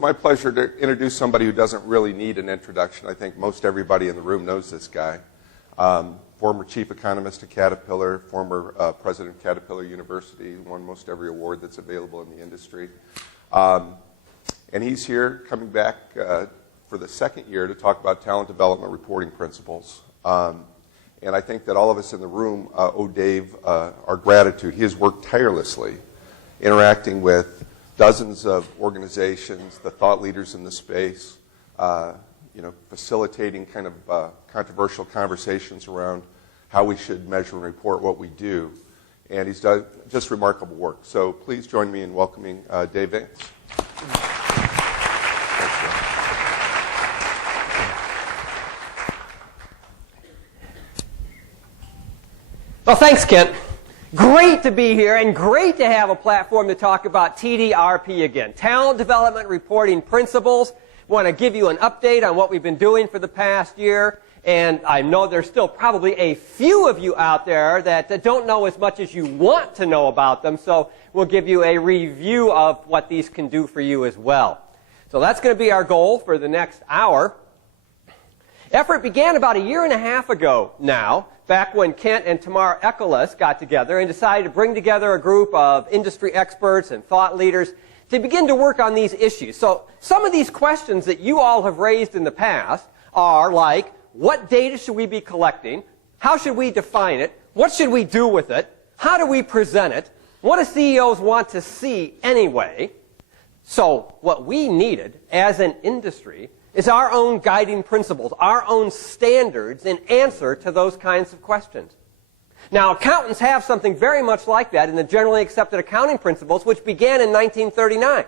My pleasure to introduce somebody who doesn't really need an introduction. I think most everybody in the room knows this guy. Former chief economist at Caterpillar, former president of Caterpillar University, won most every award that's available in the industry. And he's here coming back for the second year to talk about talent development reporting principles. And I think that all of us in the room owe Dave our gratitude. He has worked tirelessly interacting with dozens of organizations, the thought leaders in the space, facilitating kind of controversial conversations around how we should measure and report what we do. And he's done just remarkable work. So please join me in welcoming Dave Vance. Well, thanks, Kent. Great to be here and great to have a platform to talk about TDRp again. Talent Development Reporting Principles. Want to give you an update on what we've been doing for the past year. And I know there's still probably a few of you out there that don't know as much as you want to know about them. So we'll give you a review of what these can do for you as well. So that's going to be our goal for the next hour. Effort began about a year and a half ago now, back when Kent and Tamar Ekeles got together and decided to bring together a group of industry experts and thought leaders to begin to work on these issues. So some of these questions that you all have raised in the past are like, what data should we be collecting? How should we define it? What should we do with it? How do we present it? What do CEOs want to see anyway? So what we needed as an industry is our own guiding principles, our own standards in answer to those kinds of questions. Now, accountants have something very much like that in the Generally Accepted Accounting Principles, which began in 1939.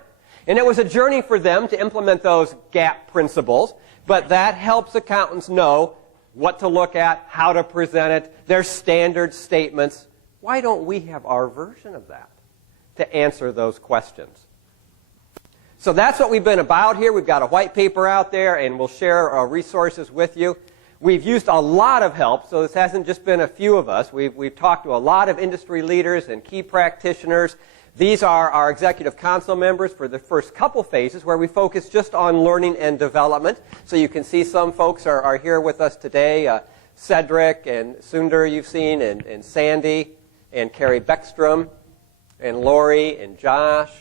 And it was a journey for them to implement those GAAP principles, but that helps accountants know what to look at, how to present it, their standard statements. Why don't we have our version of that to answer those questions? So that's what we've been about here. We've got a white paper out there, and we'll share our resources with you. We've used a lot of help, so this hasn't just been a few of us. We've talked to a lot of industry leaders and key practitioners. These are our executive council members for the first couple phases, where we focus just on learning and development. So you can see some folks are here with us today. Cedric and Sundar you've seen, and Sandy, and Carrie Beckstrom, and Lori, and Josh,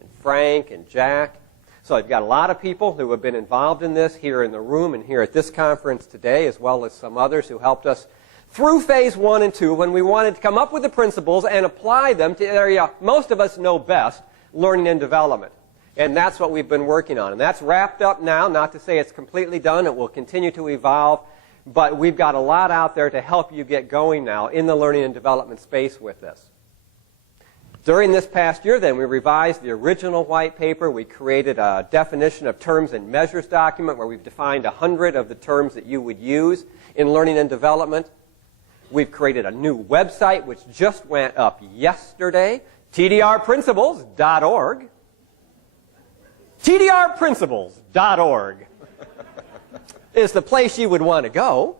and Frank, and Jack. So I've got a lot of people who have been involved in this here in the room and here at this conference today, as well as some others who helped us through phase 1 and 2 when we wanted to come up with the principles and apply them to the area most of us know best, learning and development. And that's what we've been working on. And that's wrapped up now, not to say it's completely done. It will continue to evolve. But we've got a lot out there to help you get going now in the learning and development space with this. During this past year, then, we revised the original white paper. We created a definition of terms and measures document where we've defined 100 of the terms that you would use in learning and development. We've created a new website, which just went up yesterday, tdrprinciples.org. tdrprinciples.org is the place you would want to go.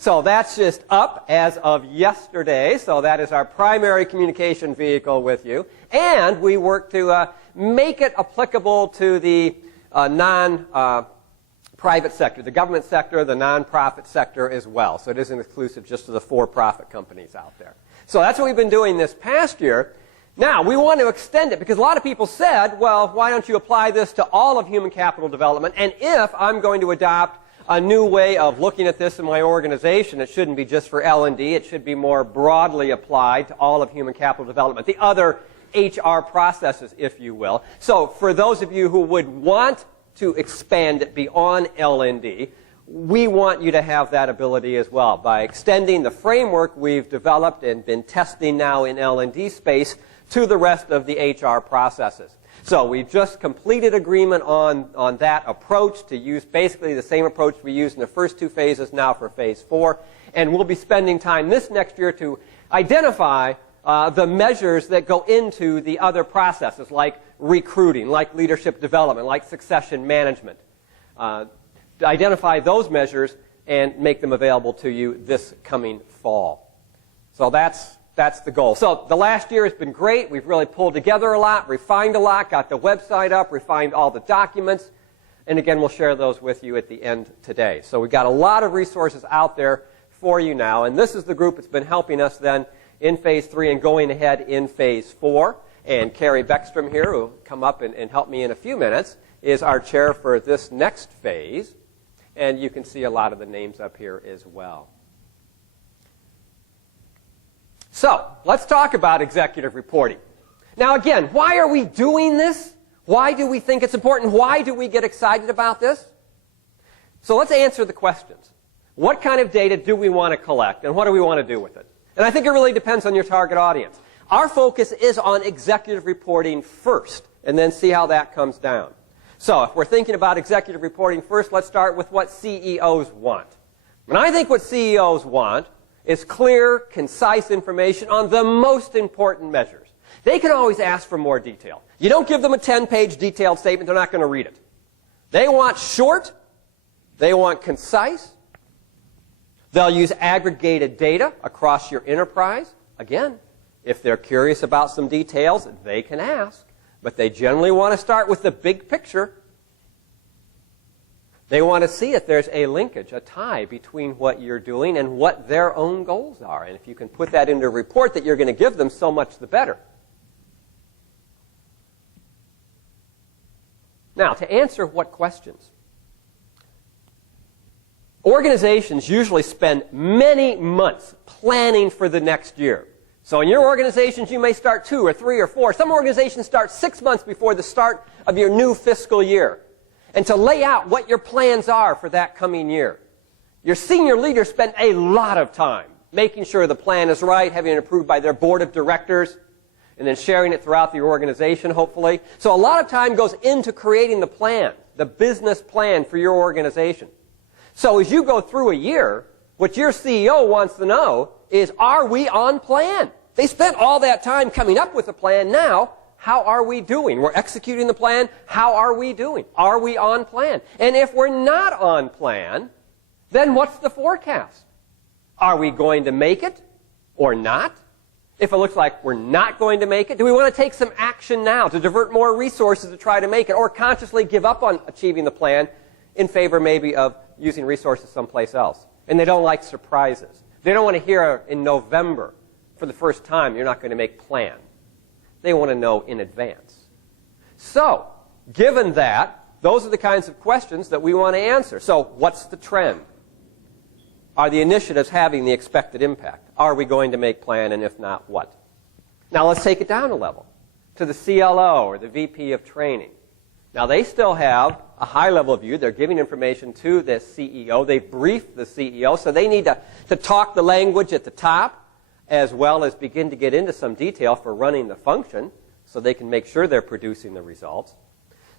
So that's just up as of yesterday. So that is our primary communication vehicle with you. And we work to make it applicable to the non-private sector, the government sector, the non-profit sector as well. So it isn't exclusive just to the for-profit companies out there. So that's what we've been doing this past year. Now, we want to extend it because a lot of people said, well, why don't you apply this to all of human capital development? And if I'm going to adopt a new way of looking at this in my organization, it shouldn't be just for L&D. It should be more broadly applied to all of human capital development, the other HR processes, if you will. So for those of you who would want to expand it beyond L&D, we want you to have that ability as well by extending the framework we've developed and been testing now in L&D space to the rest of the HR processes. So we've just completed agreement on that approach to use basically the same approach we used in the first 2 phases now for phase 4. And we'll be spending time this next year to identify the measures that go into the other processes like recruiting, like leadership development, like succession management. To identify those measures and make them available to you this coming fall. So that's That's the goal. So the last year has been great. We've really pulled together a lot, refined a lot, got the website up, refined all the documents. And again, we'll share those with you at the end today. So we've got a lot of resources out there for you now. And this is the group that's been helping us then in Phase 3 and going ahead in Phase 4. And Carrie Beckstrom here, who will come up and help me in a few minutes, is our chair for this next phase. And you can see a lot of the names up here as well. So let's talk about executive reporting. Now again, why are we doing this? Why do we think it's important? Why do we get excited about this? So let's answer the questions. What kind of data do we want to collect, and what do we want to do with it? And I think it really depends on your target audience. Our focus is on executive reporting first, and then see how that comes down. So if we're thinking about executive reporting first, let's start with what CEOs want. And I think what CEOs want is clear, concise information on the most important measures. They can always ask for more detail. You don't give them a 10-page detailed statement, they're not going to read it. They want short, they want concise. They'll use aggregated data across your enterprise. Again, if they're curious about some details, they can ask. But they generally want to start with the big picture. They want to see if there's a linkage, a tie between what you're doing and what their own goals are. And if you can put that into a report that you're going to give them, so much the better. Now, to answer what questions? Organizations usually spend many months planning for the next year. So in your organizations, you may start 2 or 3 or 4. Some organizations start 6 months before the start of your new fiscal year. And to lay out what your plans are for that coming year. Your senior leaders spend a lot of time making sure the plan is right, having it approved by their board of directors, and then sharing it throughout the organization, hopefully. So a lot of time goes into creating the plan, the business plan for your organization. So as you go through a year, what your CEO wants to know is, are we on plan? They spent all that time coming up with a plan. Now, how are we doing? We're executing the plan. How are we doing? Are we on plan? And if we're not on plan, then what's the forecast? Are we going to make it or not? If it looks like we're not going to make it, do we want to take some action now to divert more resources to try to make it, or consciously give up on achieving the plan in favor maybe of using resources someplace else? And they don't like surprises. They don't want to hear in November for the first time you're not going to make plan. They want to know in advance. So, given that, those are the kinds of questions that we want to answer. So, what's the trend? Are the initiatives having the expected impact? Are we going to make plan, and if not, what? Now, let's take it down a level to the CLO or the VP of training. Now, they still have a high-level view. They're giving information to the CEO. They've briefed the CEO, so they need to talk the language at the top, as well as begin to get into some detail for running the function so they can make sure they're producing the results.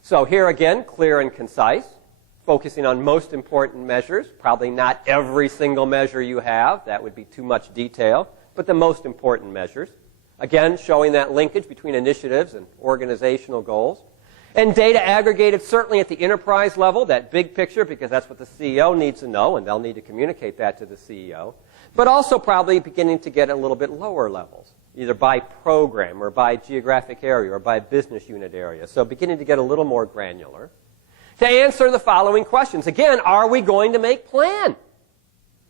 So here again, clear and concise, focusing on most important measures. Probably not every single measure you have. That would be too much detail. But the most important measures. Again, showing that linkage between initiatives and organizational goals. And data aggregated certainly at the enterprise level, that big picture, because that's what the CEO needs to know, and they'll need to communicate that to the CEO. But also probably beginning to get a little bit lower levels, either by program or by geographic area or by business unit area. So beginning to get a little more granular. To answer the following questions. Again, are we going to make plan?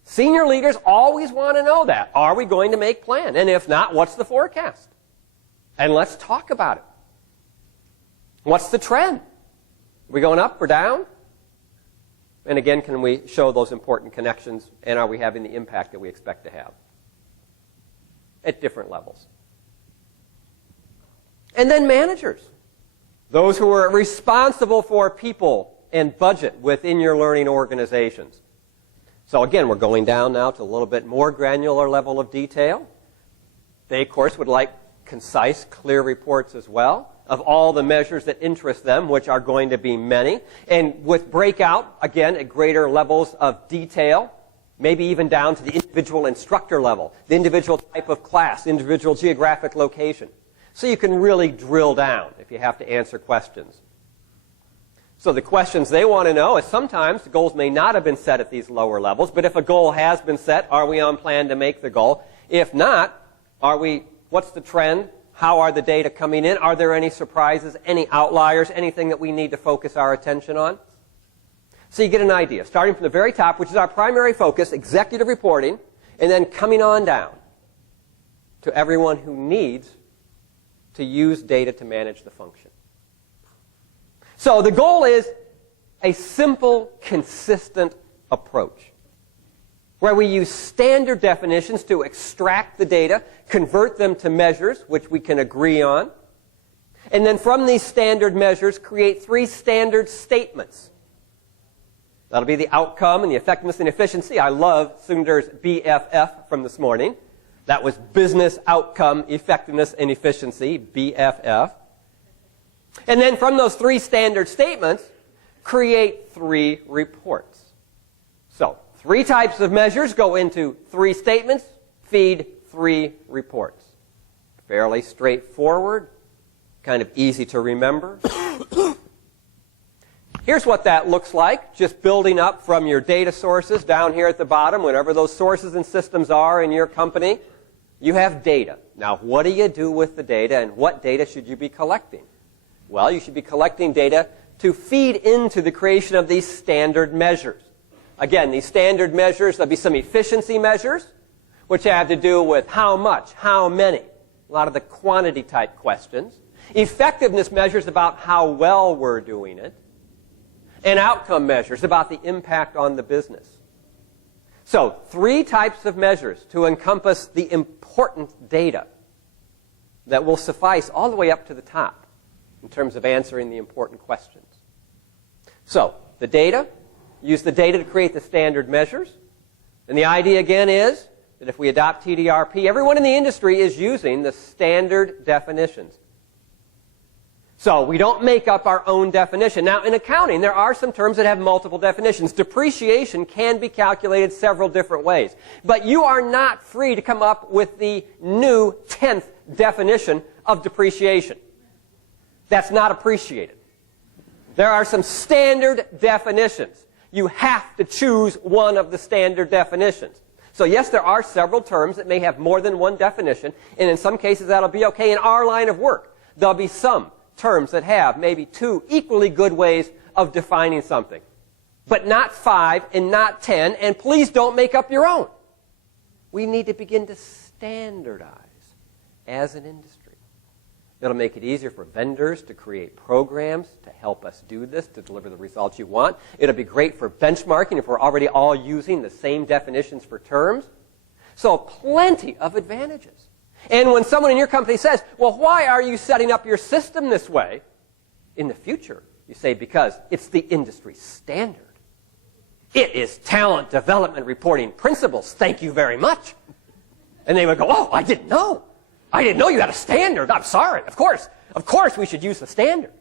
Senior leaders always want to know that. Are we going to make plan? And if not, what's the forecast? And let's talk about it. What's the trend? Are we going up or down? And again, can we show those important connections, and are we having the impact that we expect to have at different levels? And then managers, those who are responsible for people and budget within your learning organizations. So again, we're going down now to a little bit more granular level of detail. They, of course, would like concise, clear reports as well of all the measures that interest them, which are going to be many, and with breakout, again, at greater levels of detail, maybe even down to the individual instructor level, the individual type of class, individual geographic location. So you can really drill down if you have to answer questions. So the questions they want to know is sometimes the goals may not have been set at these lower levels, but if a goal has been set, are we on plan to make the goal? If not, What's the trend? How are the data coming in? Are there any surprises, any outliers, anything that we need to focus our attention on? So you get an idea, starting from the very top, which is our primary focus, executive reporting, and then coming on down to everyone who needs to use data to manage the function. So the goal is a simple, consistent approach where we use standard definitions to extract the data, convert them to measures, which we can agree on, and then from these standard measures create 3 standard statements. That'll be the outcome and the effectiveness and efficiency. I love Sundar's BFF from this morning. That was business outcome, effectiveness, and efficiency, BFF. And then from those 3 standard statements, create 3 reports. So 3 types of measures go into 3 statements, feed 3 reports. Fairly straightforward, kind of easy to remember. Here's what that looks like, just building up from your data sources down here at the bottom, whatever those sources and systems are in your company. You have data. Now, what do you do with the data, and what data should you be collecting? Well, you should be collecting data to feed into the creation of these standard measures. Again, these standard measures, there'll be some efficiency measures, which have to do with how much, how many, a lot of the quantity type questions. Effectiveness measures about how well we're doing it. And outcome measures about the impact on the business. So 3 types of measures to encompass the important data that will suffice all the way up to the top in terms of answering the important questions. So the data, use the data to create the standard measures. And the idea again is that if we adopt TDRp, everyone in the industry is using the standard definitions. So we don't make up our own definition. Now, in accounting, there are some terms that have multiple definitions. Depreciation can be calculated several different ways. But you are not free to come up with the new 10th definition of depreciation. That's not appreciated. There are some standard definitions. You have to choose one of the standard definitions. So yes, there are several terms that may have more than one definition, and in some cases that'll be okay. In our line of work, there'll be some terms that have maybe 2 equally good ways of defining something. But not 5 and not 10, and please don't make up your own. We need to begin to standardize as an industry. It'll make it easier for vendors to create programs to help us do this, to deliver the results you want. It'll be great for benchmarking if we're already all using the same definitions for terms. So plenty of advantages. And when someone in your company says, well, why are you setting up your system this way? In the future, you say, because it's the industry standard. It is talent development reporting principles. Thank you very much. And they would go, oh, I didn't know. I didn't know you had a standard. I'm sorry. Of course we should use the standard.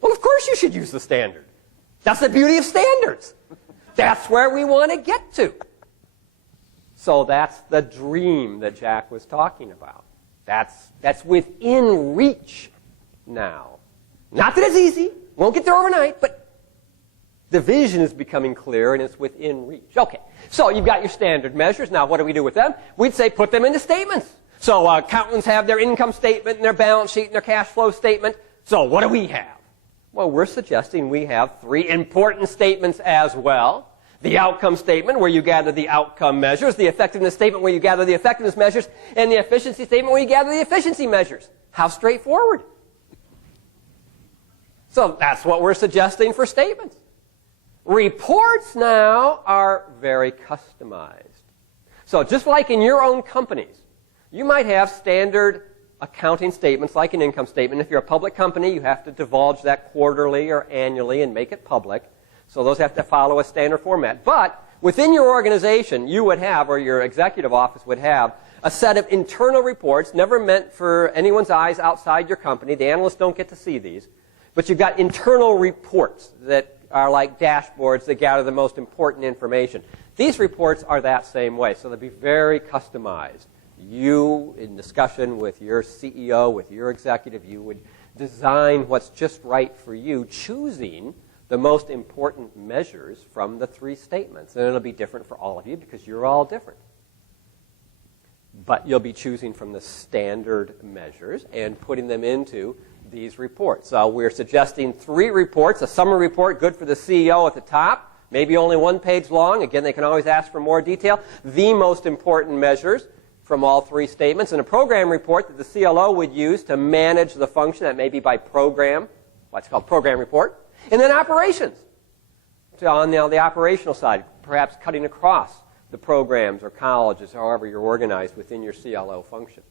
Well, of course you should use the standard. That's the beauty of standards. That's where we want to get to. So that's the dream that Jack was talking about. That's within reach now. Not that it's easy. Won't get there overnight, but the vision is becoming clear and it's within reach. Okay, so you've got your standard measures. Now, what do we do with them? We'd say put them into statements. So accountants have their income statement and their balance sheet and their cash flow statement. So what do we have? Well, we're suggesting we have 3 important statements as well. The outcome statement, where you gather the outcome measures, the effectiveness statement, where you gather the effectiveness measures, and the efficiency statement, where you gather the efficiency measures. How straightforward. So that's what we're suggesting for statements. Reports now are very customized. So just like in your own companies, you might have standard accounting statements like an income statement. If you're a public company, you have to divulge that quarterly or annually and make it public. So those have to follow a standard format. But within your organization, you would have, or your executive office would have, a set of internal reports, never meant for anyone's eyes outside your company. The analysts don't get to see these. But you've got internal reports that are like dashboards that gather the most important information. These reports are that same way, so they'll be very customized. You, in discussion with your CEO, with your executive, you would design what's just right for you, choosing the most important measures from the 3 statements. And it'll be different for all of you because you're all different. but you'll be choosing from the standard measures and putting them into these reports. So we're suggesting 3 reports, a summary report, good for the CEO at the top, maybe only 1 page long. Again, they can always ask for more detail. The most important measures from all 3 statements, and a program report that the CLO would use to manage the function. That may be by program, what's called program report. And then operations. So on the operational side, perhaps cutting across the programs or colleges, however you're organized within your CLO function.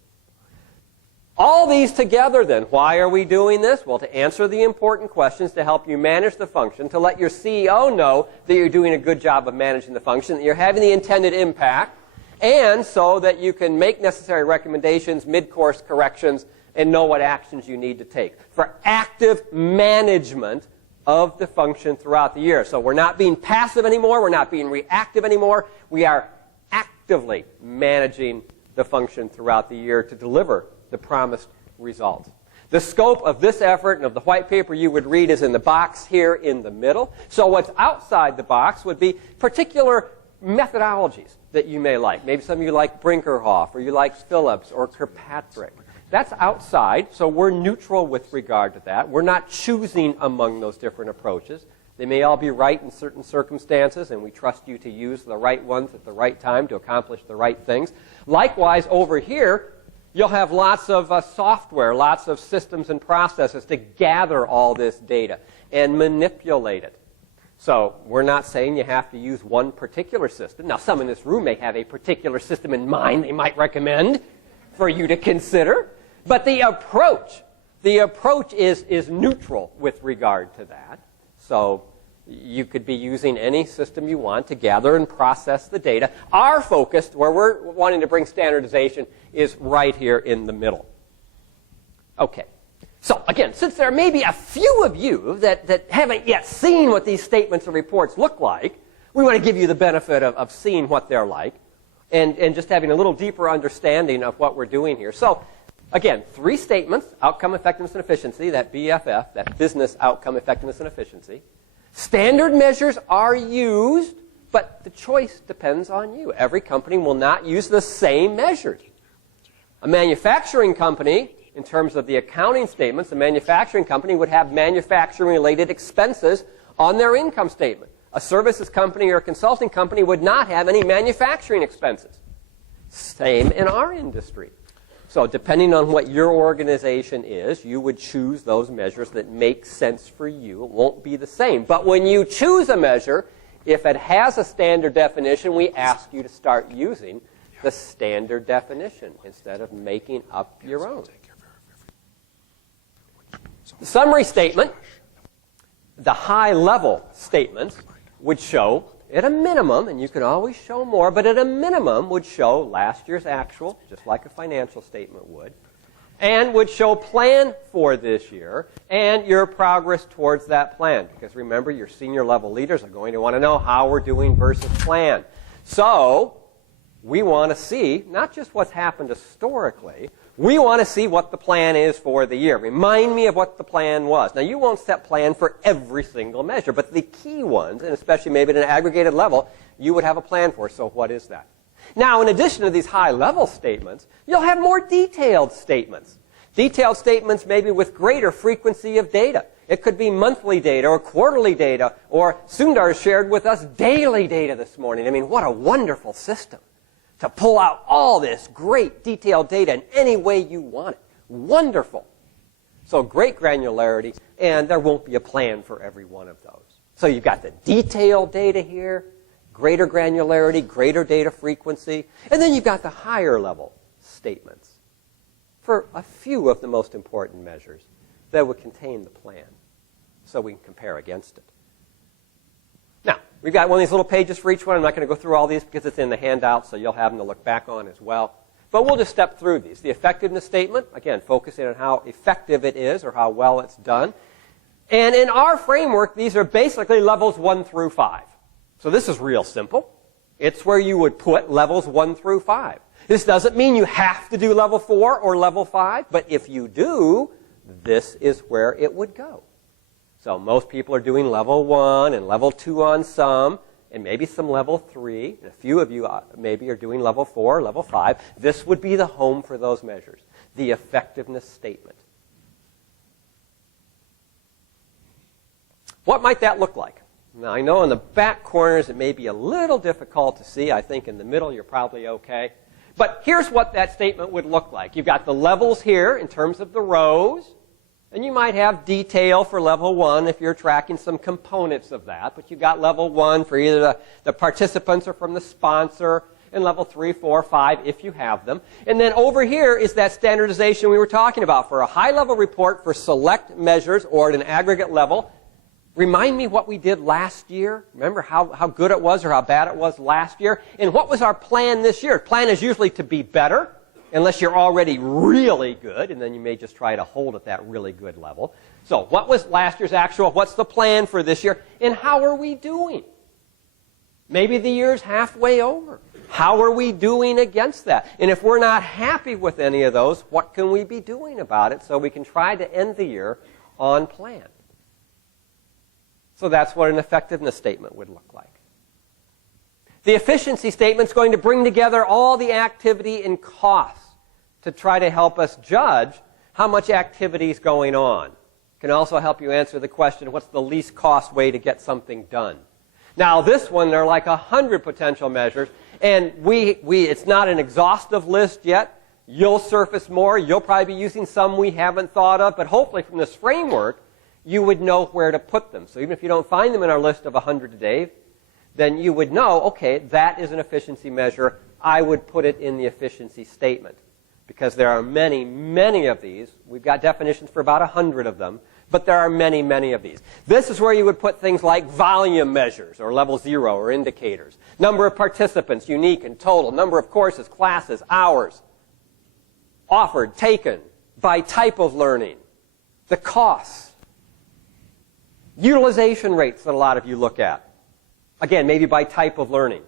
All these together then, why are we doing this? Well, to answer the important questions, to help you manage the function, to let your CEO know that you're doing a good job of managing the function, that you're having the intended impact, and so that you can make necessary recommendations, mid-course corrections, and know what actions you need to take for active management of the function throughout the year. So we're not being passive anymore. We're not being reactive anymore. We are actively managing the function throughout the year to deliver the promised results. The scope of this effort and of the white paper you would read is in the box here in the middle. So what's outside the box would be particular methodologies that you may like. Maybe some of you like Brinkerhoff, or you like Phillips or Kirkpatrick. That's outside, so we're neutral with regard to that. We're not choosing among those different approaches. They may all be right in certain circumstances, and we trust you to use the right ones at the right time to accomplish the right things. Likewise, over here, you'll have lots of software, lots of systems and processes to gather all this data and manipulate it. So we're not saying you have to use one particular system. Now, some in this room may have a particular system in mind they might recommend for you to consider. But the approach is neutral with regard to that. So you could be using any system you want to gather and process the data. Our focus, where we're wanting to bring standardization, is right here in the middle. Okay. So again, since there may be a few of you that haven't yet seen what these statements and reports look like, we want to give you the benefit of seeing what they're like and just having a little deeper understanding of what we're doing here. So again, 3 statements: outcome, effectiveness, and efficiency, that BFF, that business outcome, effectiveness, and efficiency. Standard measures are used, but the choice depends on you. Every company will not use the same measures. A manufacturing company, in terms of the accounting statements, a manufacturing company would have manufacturing-related expenses on their income statement. A services company or a consulting company would not have any manufacturing expenses. Same in our industry. So depending on what your organization is, you would choose those measures that make sense for you. It won't be the same. But when you choose a measure, if it has a standard definition, we ask you to start using the standard definition instead of making up your own. The summary statement, the high-level statements, would show at a minimum, and you can always show more, but at a minimum would show last year's actual, just like a financial statement would, and would show plan for this year and your progress towards that plan. Because remember, your senior level leaders are going to want to know how we're doing versus plan. So we want to see not just what's happened historically, we want to see what the plan is for the year. Remind me of what the plan was. Now, you won't set plan for every single measure, but the key ones, and especially maybe at an aggregated level, you would have a plan for. So what is that? Now, in addition to these high-level statements, you'll have more detailed statements. Detailed statements maybe with greater frequency of data. It could be monthly data or quarterly data, or Sundar shared with us daily data this morning. I mean, what a wonderful system to pull out all this great detailed data in any way you want it. Wonderful. So great granularity, and there won't be a plan for every one of those. So you've got the detailed data here, greater granularity, greater data frequency, and then you've got the higher level statements for a few of the most important measures that would contain the plan so we can compare against it. Now, we've got one of these little pages for each one. I'm not going to go through all these because it's in the handout, so you'll have them to look back on as well. But we'll just step through these. The effectiveness statement, again, focusing on how effective it is or how well it's done. And in our framework, these are basically levels 1 through 5. So this is real simple. It's where you would put levels 1 through 5. This doesn't mean you have to do level 4 or level 5, but if you do, this is where it would go. So most people are doing level 1 and level 2 on some, and maybe some level 3, and a few of you maybe are doing level 4, level 5, this would be the home for those measures, the effectiveness statement. What might that look like? Now, I know in the back corners it may be a little difficult to see. I think in the middle you're probably okay. But here's what that statement would look like. You've got the levels here in terms of the rows, and you might have detail for level 1 if you're tracking some components of that. But you've got level 1 for either the participants or from the sponsor, and level 3, 4, 5 if you have them. And then over here is that standardization we were talking about for a high-level report for select measures or at an aggregate level. Remind me what we did last year. Remember how good it was or how bad it was last year? And what was our plan this year? Plan is usually to be better, unless you're already really good, and then you may just try to hold at that really good level. So what was last year's actual? What's the plan for this year? And how are we doing? Maybe the year's halfway over. How are we doing against that? And if we're not happy with any of those, what can we be doing about it so we can try to end the year on plan? So that's what an effectiveness statement would look like. The efficiency statement is going to bring together all the activity and costs to try to help us judge how much activity is going on. It can also help you answer the question, what's the least cost way to get something done? Now this one, there are like 100 potential measures, and it's not an exhaustive list yet. You'll surface more. You'll probably be using some we haven't thought of, but hopefully from this framework, you would know where to put them. So even if you don't find them in our list of 100 today, then you would know, okay, that is an efficiency measure. I would put it in the efficiency statement. Because there are many, many of these. We've got definitions for about 100 of them, but there are many, many of these. This is where you would put things like volume measures, or level 0, or indicators. Number of participants, unique and total. Number of courses, classes, hours. Offered, taken, by type of learning. The costs. Utilization rates that a lot of you look at. Again, maybe by type of learning.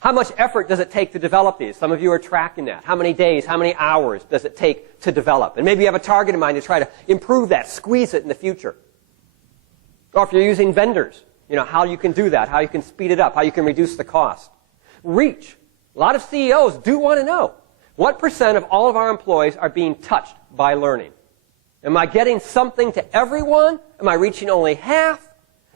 How much effort does it take to develop these? Some of you are tracking that. How many days, how many hours does it take to develop? And maybe you have a target in mind to try to improve that, squeeze it in the future. Or if you're using vendors, how you can do that, how you can speed it up, how you can reduce the cost. Reach. A lot of CEOs do want to know, what % of all of our employees are being touched by learning? Am I getting something to everyone? Am I reaching only half?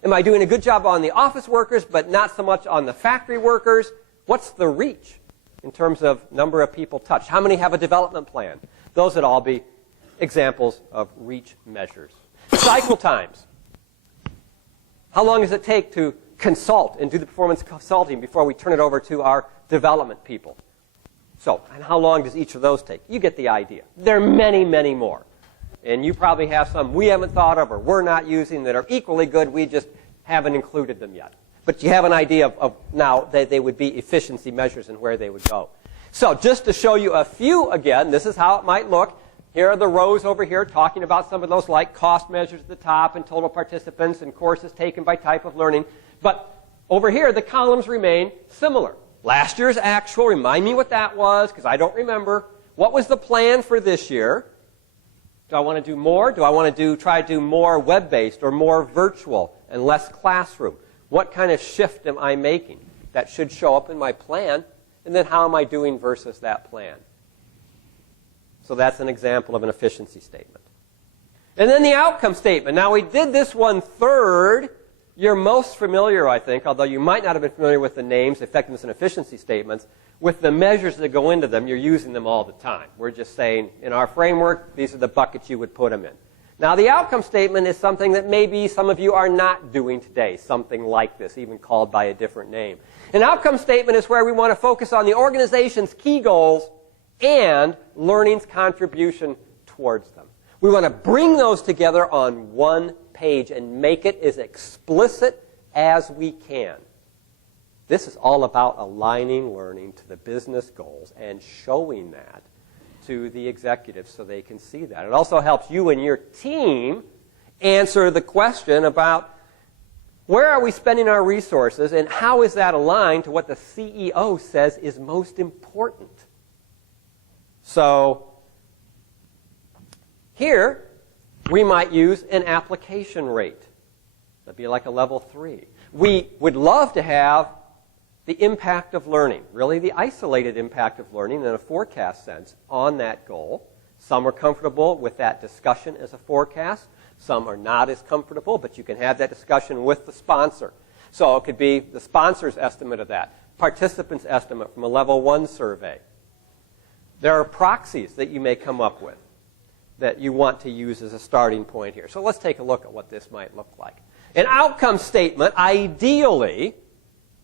Am I doing a good job on the office workers, but not so much on the factory workers? What's the reach in terms of number of people touched? How many have a development plan? Those would all be examples of reach measures. Cycle times. How long does it take to consult and do the performance consulting before we turn it over to our development people? So, and how long does each of those take? You get the idea. There are many, many more. And you probably have some we haven't thought of or we're not using that are equally good. We just haven't included them yet. But you have an idea of now that they would be efficiency measures and where they would go. So just to show you a few again, this is how it might look. Here are the rows over here talking about some of those like cost measures at the top and total participants and courses taken by type of learning. But over here, the columns remain similar. Last year's actual, remind me what that was because I don't remember. What was the plan for this year? Do I want to do more? Do I want to try to do more web-based or more virtual and less classroom? What kind of shift am I making? That should show up in my plan. And then how am I doing versus that plan? So that's an example of an efficiency statement. And then the outcome statement. Now we did this one third. You're most familiar, I think, although you might not have been familiar with the names, effectiveness and efficiency statements. With the measures that go into them, you're using them all the time. We're just saying, in our framework, these are the buckets you would put them in. Now, the outcome statement is something that maybe some of you are not doing today, something like this, even called by a different name. An outcome statement is where we want to focus on the organization's key goals and learning's contribution towards them. We want to bring those together on one page and make it as explicit as we can. This is all about aligning learning to the business goals and showing that to the executives so they can see that. It also helps you and your team answer the question about where are we spending our resources and how is that aligned to what the CEO says is most important. So here we might use an application rate. That'd be like a level 3. We would love to have the impact of learning, really the isolated impact of learning in a forecast sense on that goal. Some are comfortable with that discussion as a forecast. Some are not as comfortable, but you can have that discussion with the sponsor. So it could be the sponsor's estimate of that, participants' estimate from a level 1 survey. There are proxies that you may come up with that you want to use as a starting point here. So let's take a look at what this might look like. An outcome statement, ideally,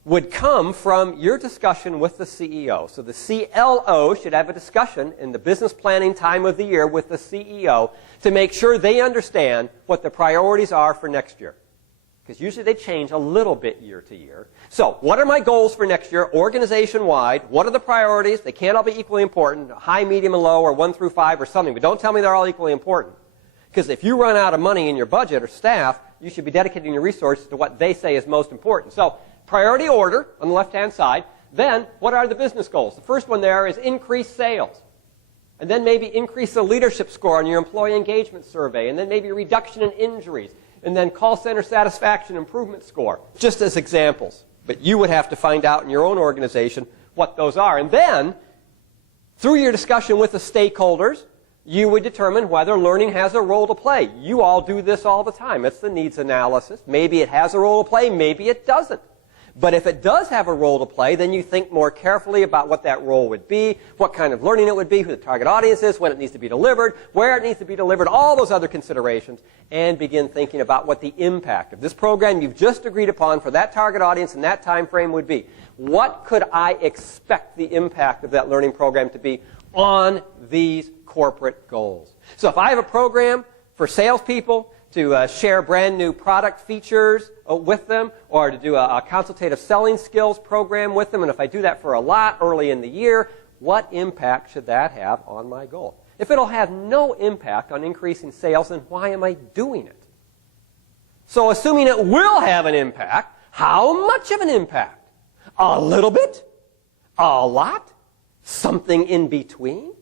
would come from your discussion with the CEO. So the CLO should have a discussion in the business planning time of the year with the CEO to make sure they understand what the priorities are for next year. Because usually they change a little bit year to year. So what are my goals for next year, organization-wide? What are the priorities? They can't all be equally important, high, medium, and low, or 1 through 5 or something. But don't tell me they're all equally important. Because if you run out of money in your budget or staff, you should be dedicating your resources to what they say is most important. So priority order on the left-hand side. Then, what are the business goals? The first one there is increase sales. And then maybe increase the leadership score on your employee engagement survey. And then maybe reduction in injuries. And then call center satisfaction improvement score. Just as examples. But you would have to find out in your own organization what those are. And then, through your discussion with the stakeholders, you would determine whether learning has a role to play. You all do this all the time. It's the needs analysis. Maybe it has a role to play. Maybe it doesn't. But if it does have a role to play, then you think more carefully about what that role would be, what kind of learning it would be, who the target audience is, when it needs to be delivered, where it needs to be delivered, all those other considerations, and begin thinking about what the impact of this program you've just agreed upon for that target audience and that time frame would be. What could I expect the impact of that learning program to be on these corporate goals? So if I have a program for salespeople to share brand new product features with them, or to do a consultative selling skills program with them, and if I do that for a lot early in the year, what impact should that have on my goal? If it'll have no impact on increasing sales, then why am I doing it? So assuming it will have an impact, how much of an impact? A little bit? A lot? Something in between?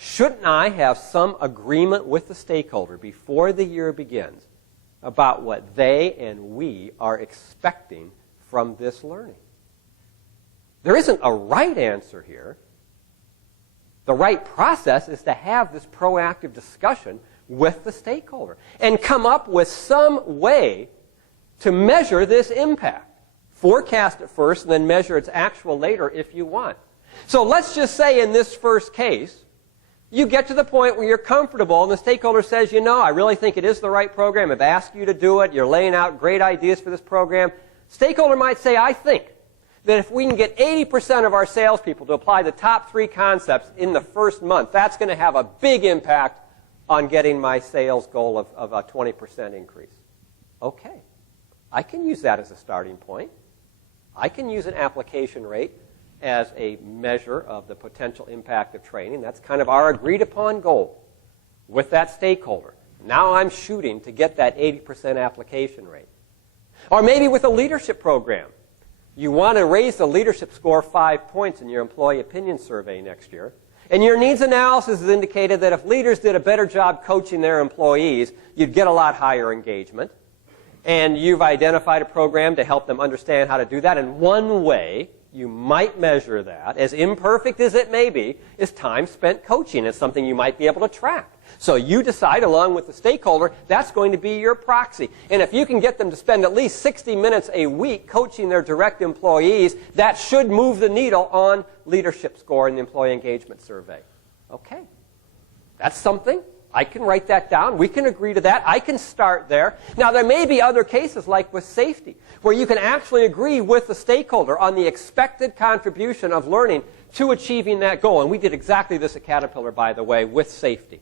Shouldn't I have some agreement with the stakeholder before the year begins about what they and we are expecting from this learning? There isn't a right answer here. The right process is to have this proactive discussion with the stakeholder and come up with some way to measure this impact. Forecast it first and then measure its actual later if you want. So let's just say in this first case, you get to the point where you're comfortable and the stakeholder says, you know, I really think it is the right program. I've asked you to do it. You're laying out great ideas for this program. Stakeholder might say, I think that if we can get 80% of our salespeople to apply the top 3 concepts in the first month, that's going to have a big impact on getting my sales goal of a 20% increase. Okay. I can use that as a starting point. I can use an application rate as a measure of the potential impact of training. That's kind of our agreed upon goal with that stakeholder. Now I'm shooting to get that 80% application rate. Or maybe with a leadership program. You want to raise the leadership score 5 points in your employee opinion survey next year. And your needs analysis has indicated that if leaders did a better job coaching their employees, you'd get a lot higher engagement. And you've identified a program to help them understand how to do that. And one way you might measure that, as imperfect as it may be, is time spent coaching. It's something you might be able to track. So you decide, along with the stakeholder, that's going to be your proxy. And if you can get them to spend at least 60 minutes a week coaching their direct employees, that should move the needle on leadership score in the employee engagement survey. Okay. That's something. I can write that down. We can agree to that. I can start there. Now, there may be other cases, like with safety, where you can actually agree with the stakeholder on the expected contribution of learning to achieving that goal. And we did exactly this at Caterpillar, by the way, with safety.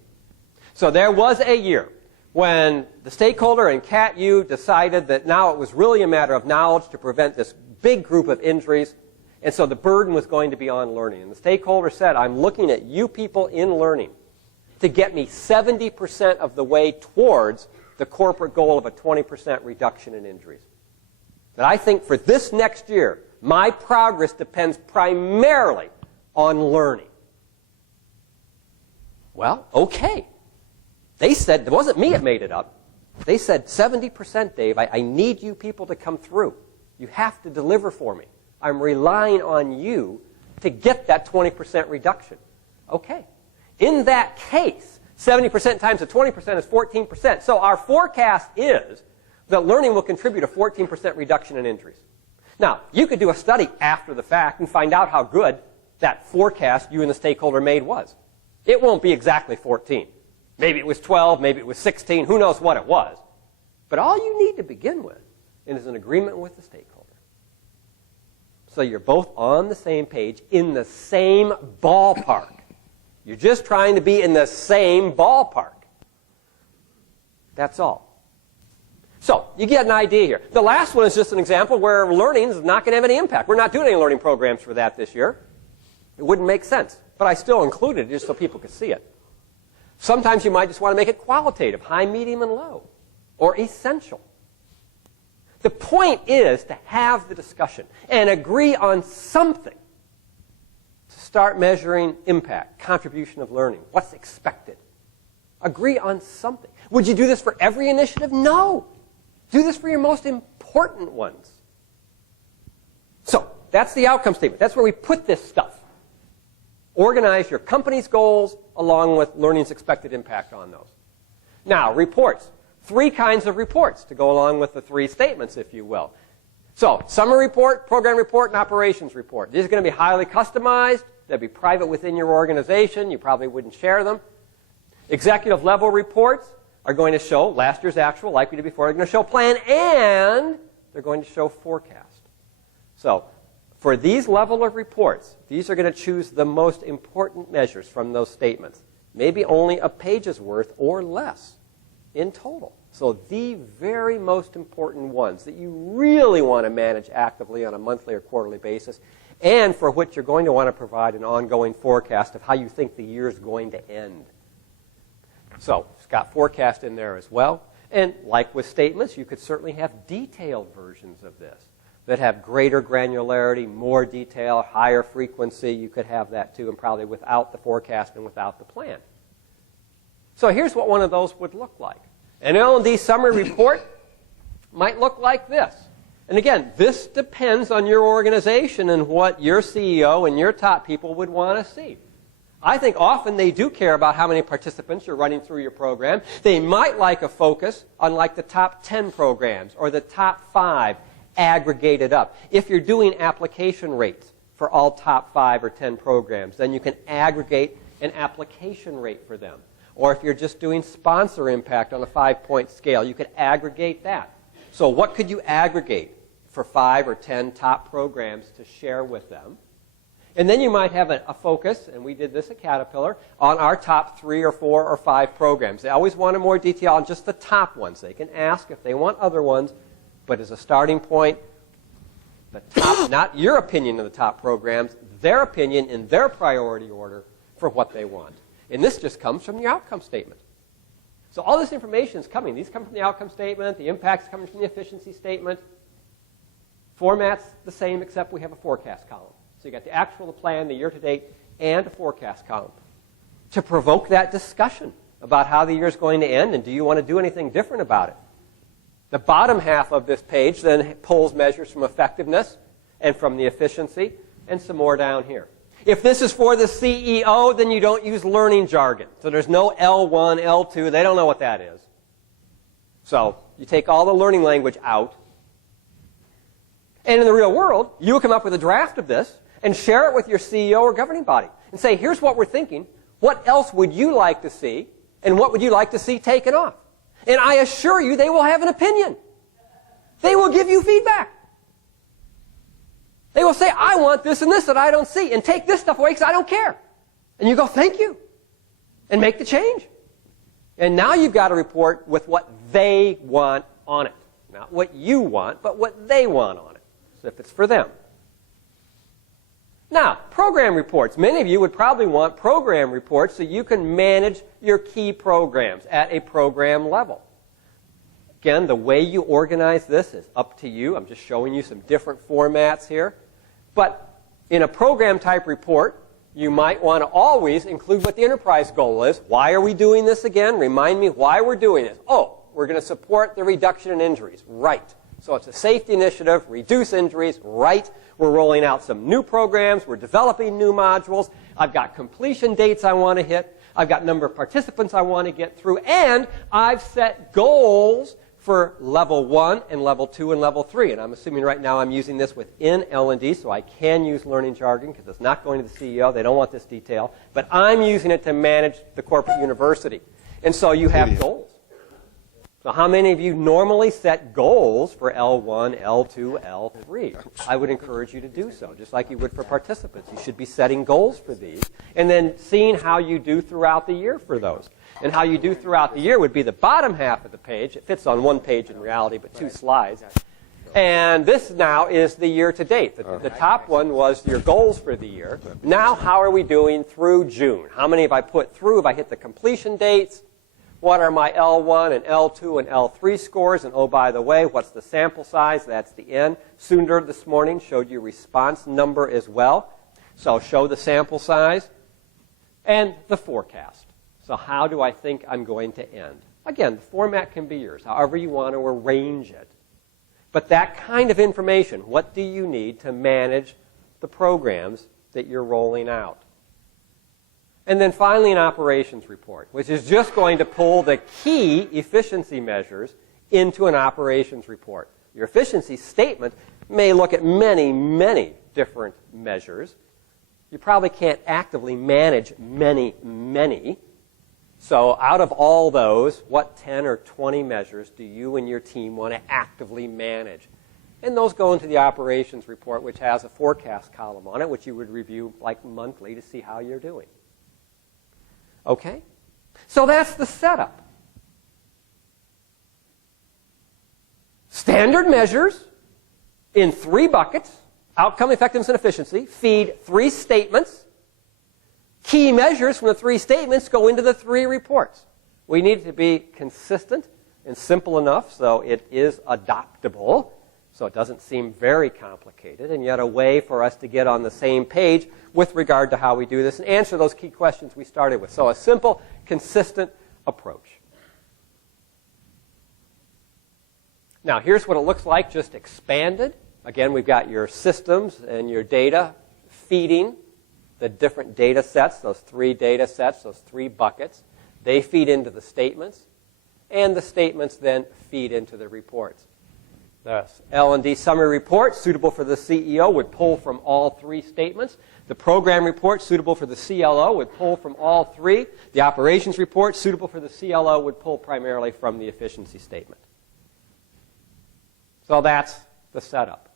So there was a year when the stakeholder and CAT-U decided that now it was really a matter of knowledge to prevent this big group of injuries. And so the burden was going to be on learning. And the stakeholder said, I'm looking at you people in learning to get me 70% of the way towards the corporate goal of a 20% reduction in injuries. But I think for this next year, my progress depends primarily on learning. Well, okay. They said, it wasn't me that made it up. They said, 70%, Dave, I need you people to come through. You have to deliver for me. I'm relying on you to get that 20% reduction. Okay. In that case, 70% times the 20% is 14%. So our forecast is that learning will contribute a 14% reduction in injuries. Now, you could do a study after the fact and find out how good that forecast you and the stakeholder made was. It won't be exactly 14. Maybe it was 12, maybe it was 16, who knows what it was. But all you need to begin with is an agreement with the stakeholder. So you're both on the same page, in the same ballpark. You're just trying to be in the same ballpark. That's all. So you get an idea here. The last one is just an example where learning is not going to have any impact. We're not doing any learning programs for that this year. It wouldn't make sense. But I still included it just so people could see it. Sometimes you might just want to make it qualitative, high, medium, and low, or essential. The point is to have the discussion and agree on something to start measuring impact, contribution of learning, what's expected. Agree on something. Would you do this for every initiative? No. Do this for your most important ones. So that's the outcome statement. That's where we put this stuff. Organize your company's goals along with learning's expected impact on those. Now, reports. 3 kinds of reports to go along with the 3 statements, if you will. So, summary report, program report, and operations report. These are going to be highly customized. They'll be private within your organization. You probably wouldn't share them. Executive level reports are going to show last year's actual, likely to be forward. They're going to show plan, and they're going to show forecast. So, for these level of reports, these are going to choose the most important measures from those statements. Maybe only a page's worth or less in total. So the very most important ones that you really want to manage actively on a monthly or quarterly basis, and for which you're going to want to provide an ongoing forecast of how you think the year is going to end. So it's got forecast in there as well. And like with statements, you could certainly have detailed versions of this that have greater granularity, more detail, higher frequency. You could have that too, and probably without the forecast and without the plan. So here's what one of those would look like. An L&D summary report might look like this. And again, this depends on your organization and what your CEO and your top people would want to see. I think often they do care about how many participants you're running through your program. They might like a focus on like the top 10 programs or the top 5 aggregated up. If you're doing application rates for all top 5 or 10 programs, then you can aggregate an application rate for them. Or if you're just doing sponsor impact on a 5-point scale, you could aggregate that. So what could you aggregate for 5 or 10 top programs to share with them? And then you might have a focus, and we did this at Caterpillar, on our top 3 or 4 or 5 programs. They always wanted more detail on just the top ones. They can ask if they want other ones, but as a starting point, the top, not your opinion of the top programs, their opinion in their priority order for what they want. And this just comes from the outcome statement. So all this information is coming. These come from the outcome statement. The impact's coming from the efficiency statement. Format's the same, except we have a forecast column. So you got the actual, the plan, the year-to-date, and a forecast column to provoke that discussion about how the year is going to end and do you want to do anything different about it. The bottom half of this page then pulls measures from effectiveness and from the efficiency and some more down here. If this is for the CEO, then you don't use learning jargon. So there's no L1, L2. They don't know what that is. So you take all the learning language out. And in the real world, you will come up with a draft of this and share it with your CEO or governing body and say, here's what we're thinking. What else would you like to see? And what would you like to see taken off? And I assure you they will have an opinion. They will give you feedback. They will say, I want this and this that I don't see, and take this stuff away because I don't care. And you go, thank you, and make the change. And now you've got a report with what they want on it. Not what you want, but what they want on it. So if it's for them. Now, program reports. Many of you would probably want program reports so you can manage your key programs at a program level. Again, the way you organize this is up to you. I'm just showing you some different formats here. But in a program type report, you might want to always include what the enterprise goal is. Why are we doing this again? Remind me why we're doing this. Oh, We're going to support the reduction in injuries. Right. So it's a safety initiative, reduce injuries. Right. We're rolling out some new programs. We're developing new modules. I've got completion dates I want to hit. I've got number of participants I want to get through. And I've set goals for level 1 and level 2 and level 3. And I'm assuming right now I'm using this within L&D, so I can use learning jargon because it's not going to the CEO. They don't want this detail. But I'm using it to manage the corporate university. And so you have goals. So how many of you normally set goals for L1, L2, L3? I would encourage you to do so, just like you would for participants. You should be setting goals for these and then seeing how you do throughout the year for those. And how you do throughout the year would be the bottom half of the page. It fits on one page in reality, but 2 slides. And this now is the year to date. The top one was your goals for the year. Now, how are we doing through June? How many have I put through? Have I hit the completion dates? What are my L1 and L2 and L3 scores? And oh, by the way, what's the sample size? That's the N. Sundar this morning showed you response number as well. So show the sample size and the forecast. So how do I think I'm going to end? Again, the format can be yours, however you want to arrange it. But that kind of information, what do you need to manage the programs that you're rolling out? And then finally, an operations report, which is just going to pull the key efficiency measures into an operations report. Your efficiency statement may look at many, many different measures. You probably can't actively manage many, many. So out of all those, what 10 or 20 measures do you and your team want to actively manage? And those go into the operations report, which has a forecast column on it, which you would review like monthly to see how you're doing. Okay? So that's the setup. Standard measures in 3 buckets, outcome, effectiveness, and efficiency, feed 3 statements. Key measures from the 3 statements go into the 3 reports. We need to be consistent and simple enough so it is adoptable, so it doesn't seem very complicated, and yet a way for us to get on the same page with regard to how we do this and answer those key questions we started with. So a simple, consistent approach. Now, here's what it looks like just expanded. Again, we've got your systems and your data feeding the different data sets, those 3 data sets, those 3 buckets. They feed into the statements, and the statements then feed into the reports. The L&D summary report, suitable for the CEO, would pull from all 3 statements. The program report, suitable for the CLO, would pull from all 3. The operations report, suitable for the CLO, would pull primarily from the efficiency statement. So that's the setup.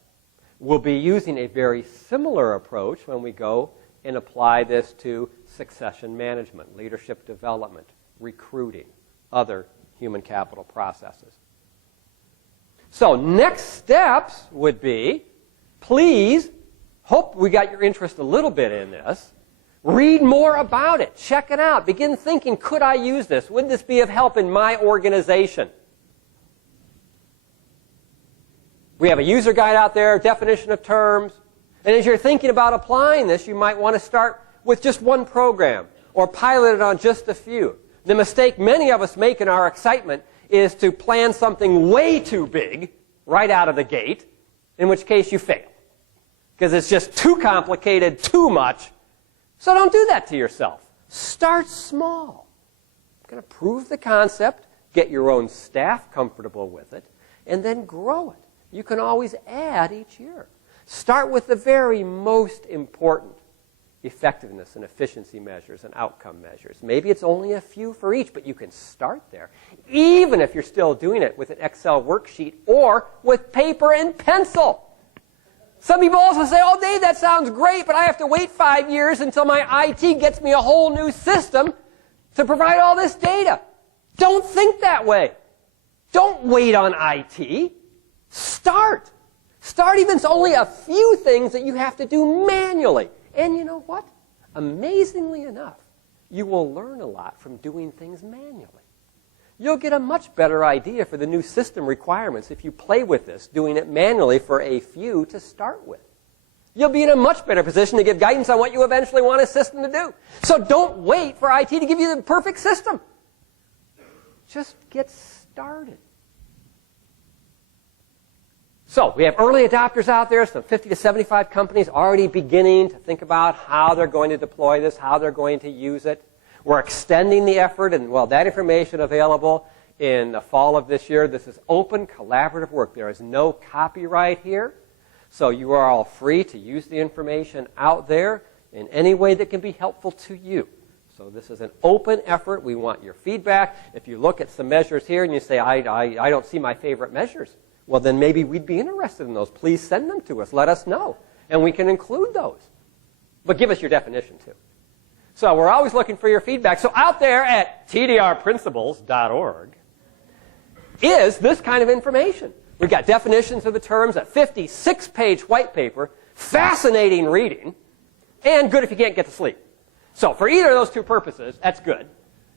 We'll be using a very similar approach when we go and apply this to succession management, leadership development, recruiting, other human capital processes. So next steps would be, please, hope we got your interest a little bit in this. Read more about it. Check it out. Begin thinking, could I use this? Would this be of help in my organization? We have a user guide out there, definition of terms. And as you're thinking about applying this, you might want to start with just one program or pilot it on just a few. The mistake many of us make in our excitement is to plan something way too big right out of the gate, in which case you fail. Because it's just too complicated, too much. So don't do that to yourself. Start small. Kind of prove the concept, get your own staff comfortable with it, and then grow it. You can always add each year. Start with the very most important effectiveness and efficiency measures and outcome measures. Maybe it's only a few for each, but you can start there, even if you're still doing it with an Excel worksheet or with paper and pencil. Some people also say, oh, Dave, that sounds great, but I have to wait 5 years until my IT gets me a whole new system to provide all this data. Don't think that way. Don't wait on IT. Start. Start even if it's only a few things that you have to do manually. And you know what? Amazingly enough, you will learn a lot from doing things manually. You'll get a much better idea for the new system requirements if you play with this, doing it manually for a few to start with. You'll be in a much better position to give guidance on what you eventually want a system to do. So don't wait for IT to give you the perfect system. Just get started. started. So we have early adopters out there, some 50 to 75 companies already beginning to think about how they're going to deploy this, how they're going to use it. We're extending the effort, and well, that information available in the fall of this year. This is open, collaborative work. There is no copyright here, so you are all free to use the information out there in any way that can be helpful to you. So this is an open effort. We want your feedback. If you look at some measures here and you say, I don't see my favorite measures, well, then maybe we'd be interested in those. Please send them to us. Let us know, and we can include those. But give us your definition, too. So we're always looking for your feedback. So out there at tdrprinciples.org is this kind of information. We've got definitions of the terms, a 56-page white paper, fascinating reading, and good if you can't get to sleep. So for either of those two purposes, that's good.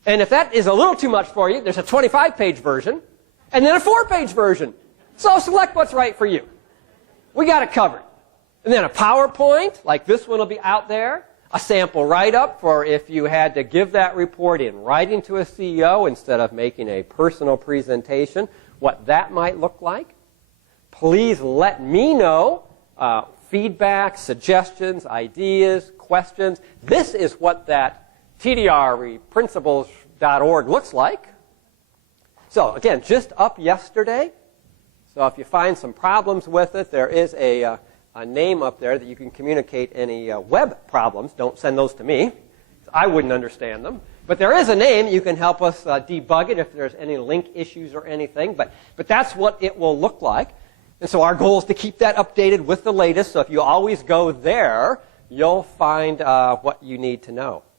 And if that is a little too much for you, there's a 25-page version, and then a 4-page version. So select what's right for you. We got it covered. And then a PowerPoint, like this one will be out there. A sample write-up for if you had to give that report in writing to a CEO instead of making a personal presentation, what that might look like. Please let me know feedback, suggestions, ideas, questions. This is what that TDRprinciples.org looks like. So again, just up yesterday. So if you find some problems with it, there is a name up there that you can communicate any web problems. Don't send those to me. I wouldn't understand them. But there is a name. You can help us debug it if there's any link issues or anything. But that's what it will look like. And so our goal is to keep that updated with the latest. So if you always go there, you'll find what you need to know.